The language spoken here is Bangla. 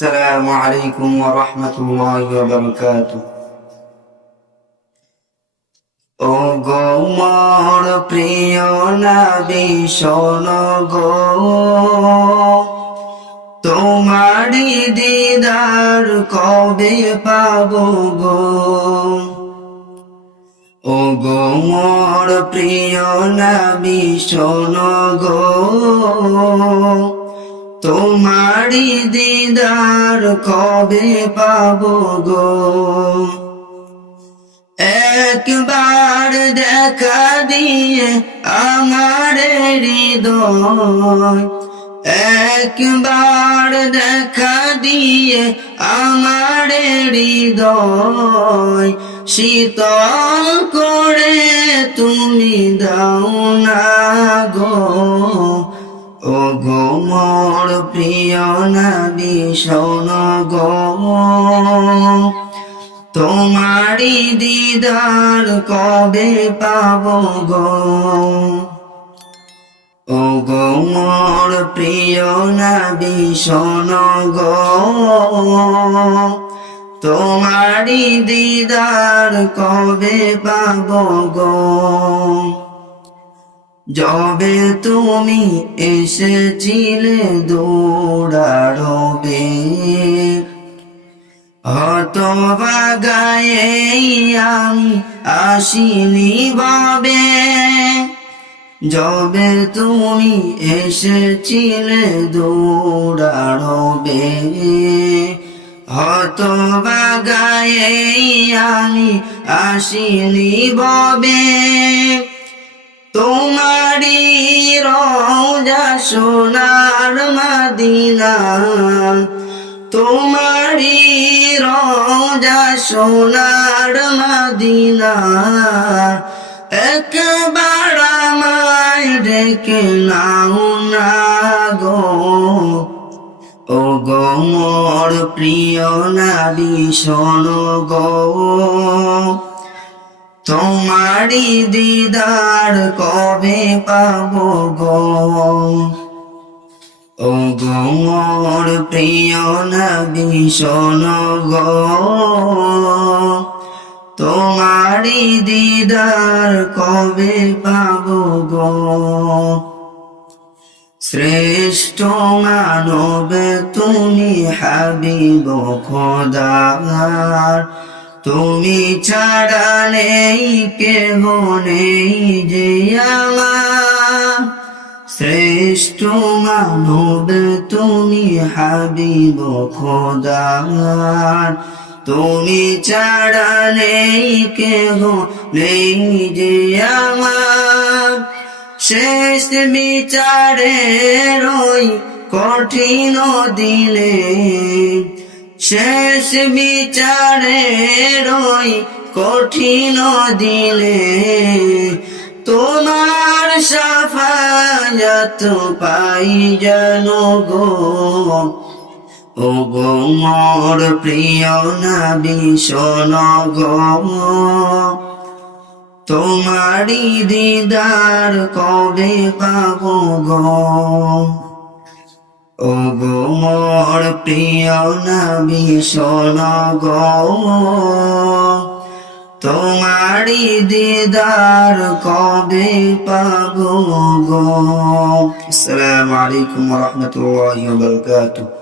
السلام عليكم ورحمة الله وبركاته ও গো মোর প্রিয় নাবি শোন গো তোমারি দিদার কবে পাবো গো ও গো মোর প্রিয় নাবি শোন গো তোমারি দিদার কবে পাব গো? একবার দেখা দিয়ে আমার হৃদয়। একবার দেখা দিয়ে আমার হৃদয়। শীতল করে তুমি দাও না। প্রিয় তোমারি দিদার কবে পাব গো? ও গো মোর প্রিয় নবী গো। তোমারি দিদার কবে পাব গো? যবে তুমি এসেছিলে দৌড়াড়বে হত আমি আসিনি বাবে। যবে তুমি এসেছিলে দৌড়াড়বে হত আমি আসিনি ববে। রওজা সোনার মদিনা তোমারি রওজা সোনার মদিনা। একবার আমায় ডেকে নাও না গো। ও গো মোর প্রিয় নাবি শোনো গো। তোমারি দিদার কবে পাব গো? ও গো মোর প্রিয় নবী, শোন গো। তোমারি দিদার কবে পাব গো? শ্রেষ্ঠ মানব তুমি হাবিব খোদার। তুমি ছাড়া নেই, কেহ নেই যে শ্রেষ্ঠ মানব তুমি হাবিব খোদার। তুমি ছাড়া নেই, কেহ নেই যে আমার। শেষ বিচারে রই কঠিন দিনে শেষ বিচারে রই কঠিন দিনে তোমার সাফায়াত পাই যেন গো। ও গো মোর প্রিয় নবী, শোন গো। তোমারি দিদার কবে পাবো গো? ও গো মোর প্রিয় নবী শোন গো। তোমারি দিদার কবে পাবো গো? আসসালামু আলাইকুম ওয়া রাহমাতুল্লাহি ওয়া বারাকাতুহু।